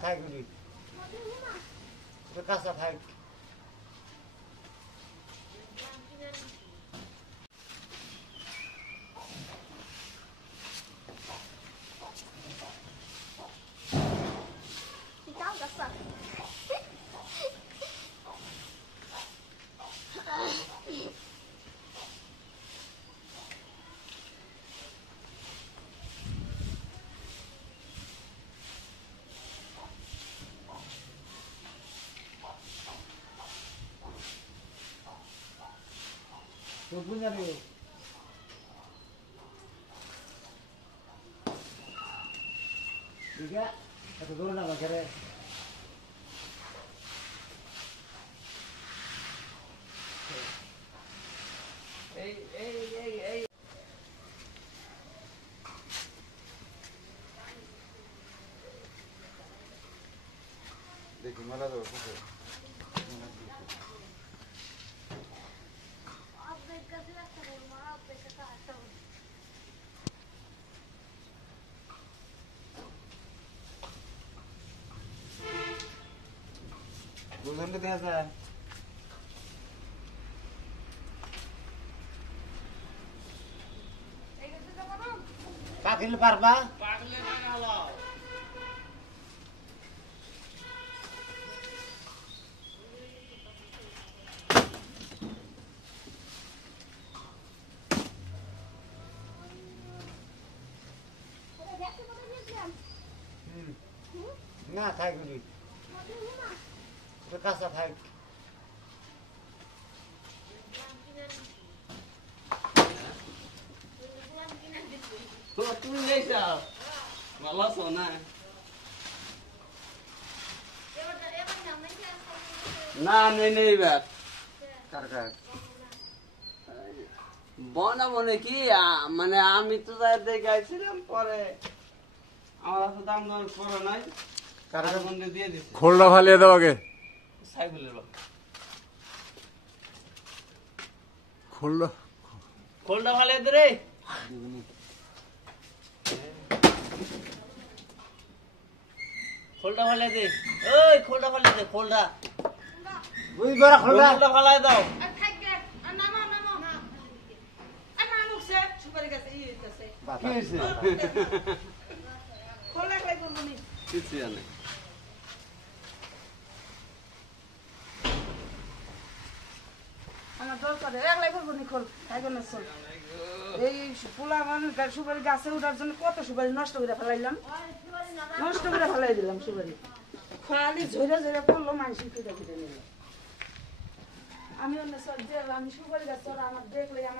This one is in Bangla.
থাকবি কাঁচা থাক तो बुझा रे ठीक है तो दो ना करे ए देखो मला दो বুঝলে দেখা যায় পাগল পারবা পাগলে না হলো না থাকবি কাঁচা থাক তুমি নেই যাও ভালো আছো না না নেই নেই এবার কার কার বনা মনে কি মানে আমি তো দেখাইছিলাম পরে আমার তো দাম দাম করে নাই কার বন্ধু দিয়ে দিছে খোলটা ফালিয়ে দাও আগে সাইকেলের খোলটা ফালিয়ে দে রে খোলটা ফালিয়ে দে ওই খোলটা ফালিয়ে দে খোলটা বুঝ বড় খোলটা ফালিয়ে দাও কিছু জানে আমার দরকার একলাই করবো নি খোল না চল এই পোলা মানুষ সুপারি গাছে উঠার জন্য কত সুপারি নষ্ট করে ফেলাইলাম নষ্ট করে ফেলাই দিলাম সুপারি খালি ঝরে ঝরে পড়লো মানুষ কেটে কেটে নিল আমি অন্য আমি সুপারি গাছ আমার দেখলে আমার